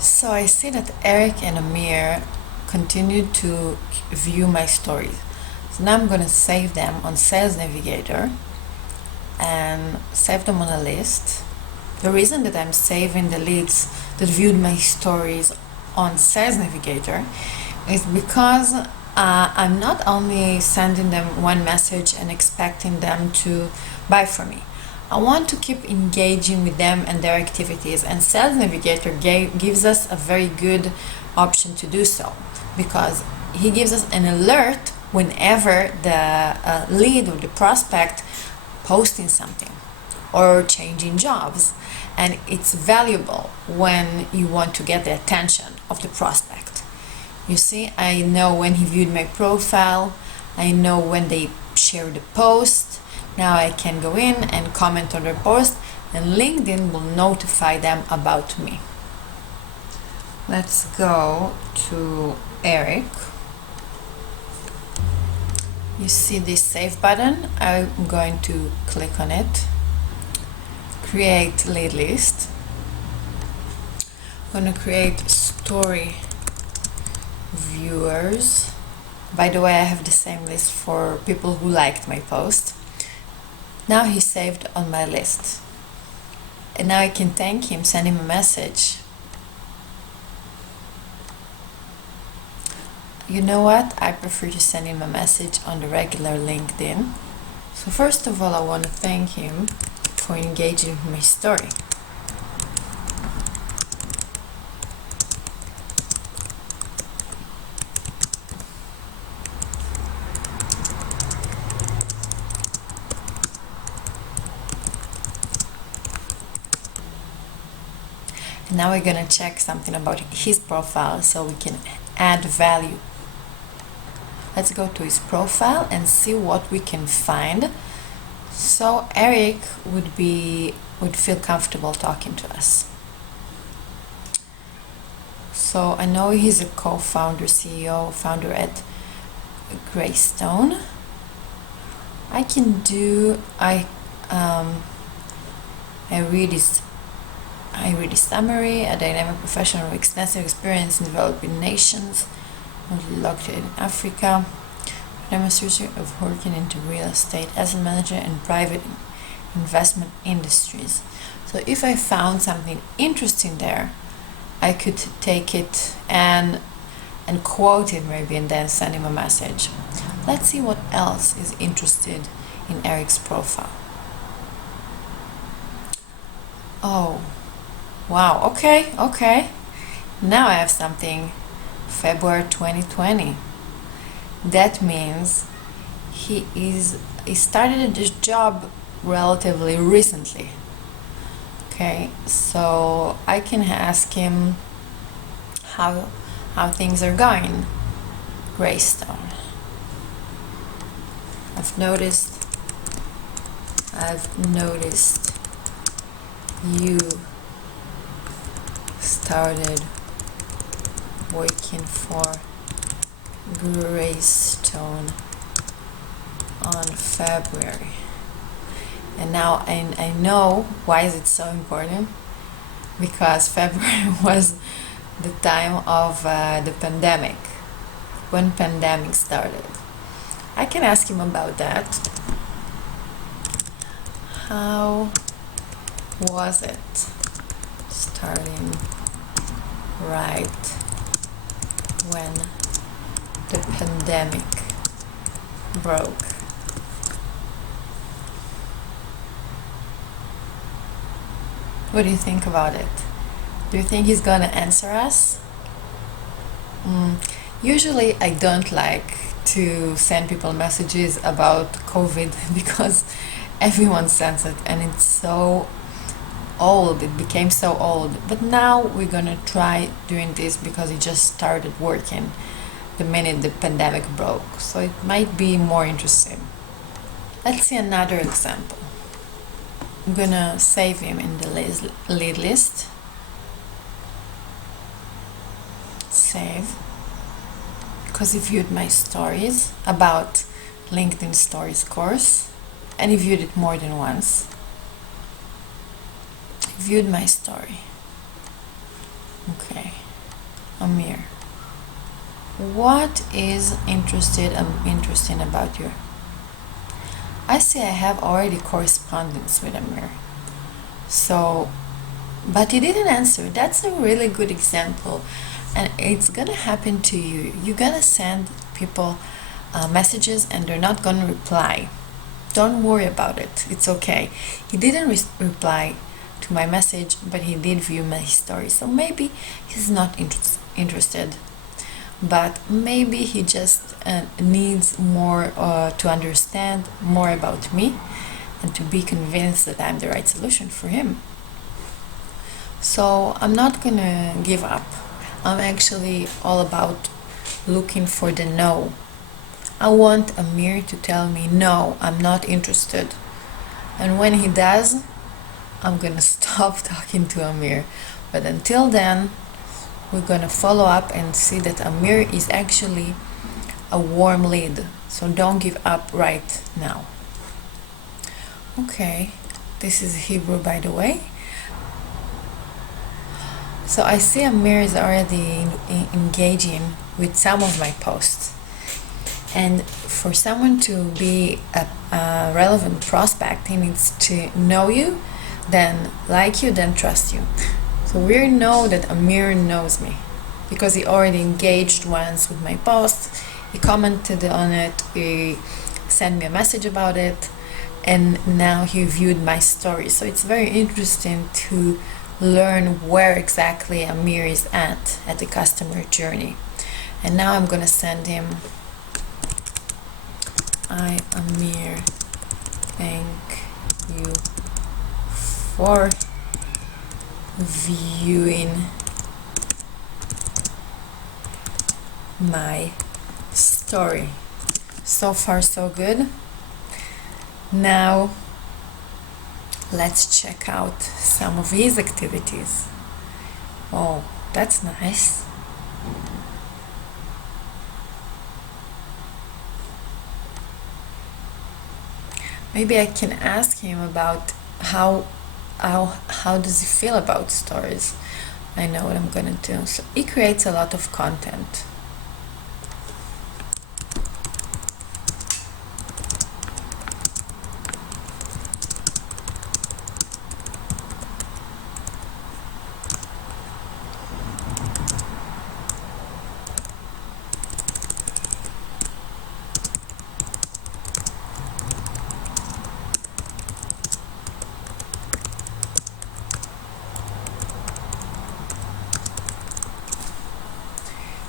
So I see that Eric and Amir continued to view my stories. So now I'm going to save them on Sales Navigator and save them on a list. The reason that I'm saving the leads that viewed my stories on Sales Navigator is because I'm not only sending them one message and expecting them to buy from me. I want to keep engaging with them and their activities, and Sales Navigator gives us a very good option to do so because he gives us an alert whenever the lead or the prospect posting something or changing jobs, and it's valuable when you want to get the attention of the prospect. You see, I know when he viewed my profile, I know when they shared the post. Now I can go in and comment on their post, and LinkedIn will notify them about me. Let's go to Eric. You see this save button. I'm going to click on it. Create lead list. I'm going to create story viewers. By the way, I have the same list for people who liked my post. Now he's saved on my list. And now I can thank him, send him a message. You know what? I prefer to send him a message on the regular LinkedIn. So first of all, I want to thank him for engaging with my story. And now we're gonna check something about his profile so we can add value. Let's go to his profile and see what we can find. So Eric would feel comfortable talking to us. So I know he's a co-founder, CEO, founder at Greystone. I read his summary, a dynamic professional with extensive experience in developing nations, located in Africa. Demonstration of working into real estate, asset manager, and private investment industries. So if I found something interesting there, I could take it and quote it maybe and then send him a message. Let's see what else is interested in Eric's profile. Oh, wow, okay. Now I have something, February 2020. That means he started this job relatively recently. Okay, so I can ask him how things are going. Greystone. I've noticed you started working for Greystone on February, and now I know why is it so important, because February was the time of the pandemic, when pandemic started. I can ask him about that. How was it starting right when the pandemic broke? What do you think about it? Do you think he's gonna answer us? Usually I don't like to send people messages about COVID because everyone sends it and it's so old, it became so old. But now we're gonna try doing this because it just started working the minute the pandemic broke, so it might be more interesting. Let's see another example. I'm gonna save him in the lead list. Save, because he viewed my stories about LinkedIn Stories course, and he viewed it more than once. He viewed my story. Okay. Amir, what is interesting about you? I see I have already correspondence with Amir. So, but you didn't answer. That's a really good example, and it's gonna happen to you. You're gonna send people messages and they're not gonna reply. Don't worry about it. It's okay. He didn't reply to my message, but he did view my story. So maybe he's not interested. But maybe he just needs more to understand more about me and to be convinced that I'm the right solution for him. So I'm not gonna give up. I'm actually all about looking for the no. I want Amir to tell me, no, I'm not interested. And when he does, I'm gonna stop talking to Amir. But until then, we're gonna follow up and see that Amir is actually a warm lead. So don't give up right now. Okay, this is Hebrew, by the way. So I see Amir is already engaging with some of my posts. And for someone to be a relevant prospect, he needs to know you, then like you, then trust you. So we know that Amir knows me because he already engaged once with my post, he commented on it, he sent me a message about it, and now he viewed my story. So it's very interesting to learn where exactly Amir is at the customer journey. And now I'm gonna send him, I, Amir, thank you for viewing my story. So far so good. Now let's check out some of his activities. Oh, that's nice. Maybe I can ask him about how does he feel about stories. I know what I'm gonna do. So he creates a lot of content.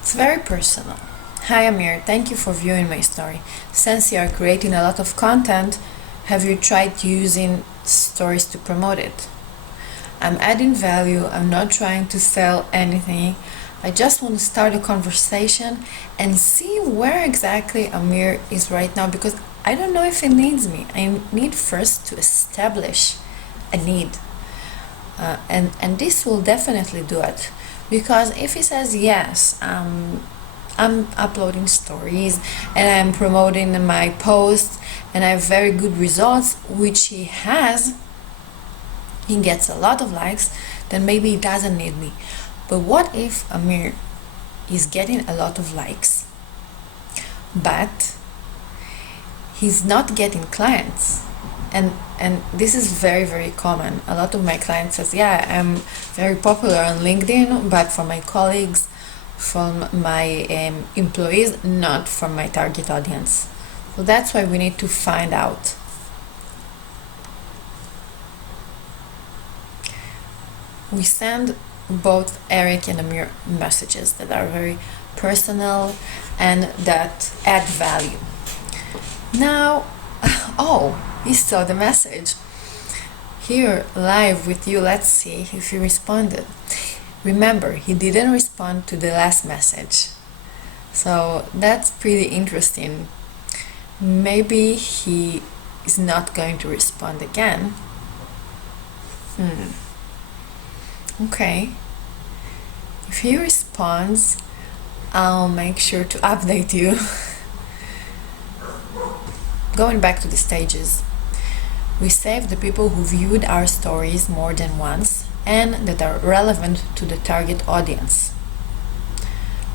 It's very personal. Hi Amir, thank you for viewing my story. Since you are creating a lot of content, have you tried using stories to promote it? I'm adding value, I'm not trying to sell anything. I just want to start a conversation and see where exactly Amir is right now, because I don't know if he needs me. I need first to establish a need. And this will definitely do it. Because if he says yes, I'm uploading stories and I'm promoting my posts and I have very good results, which he has, he gets a lot of likes, then maybe he doesn't need me. But what if Amir is getting a lot of likes, but he's not getting clients? And this is very, very common. A lot of my clients says, yeah, I'm very popular on LinkedIn, but from my colleagues, from my employees, not from my target audience. So that's why we need to find out. We send both Eric and Amir messages that are very personal and that add value. Now, oh, he saw the message. Here, live with you, let's see if he responded. Remember, he didn't respond to the last message. So that's pretty interesting. Maybe he is not going to respond again. Okay. If he responds, I'll make sure to update you. Going back to the stages, we save the people who viewed our stories more than once and that are relevant to the target audience.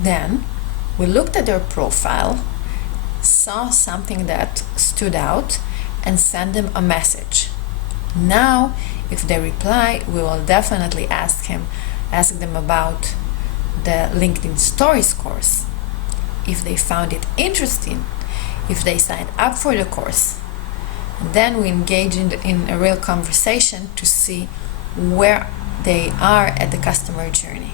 Then we looked at their profile, saw something that stood out, and sent them a message. Now, if they reply, we will definitely ask them about the LinkedIn Stories course. If they found it interesting, if they signed up for the course, then we engage in a real conversation to see where they are at the customer journey.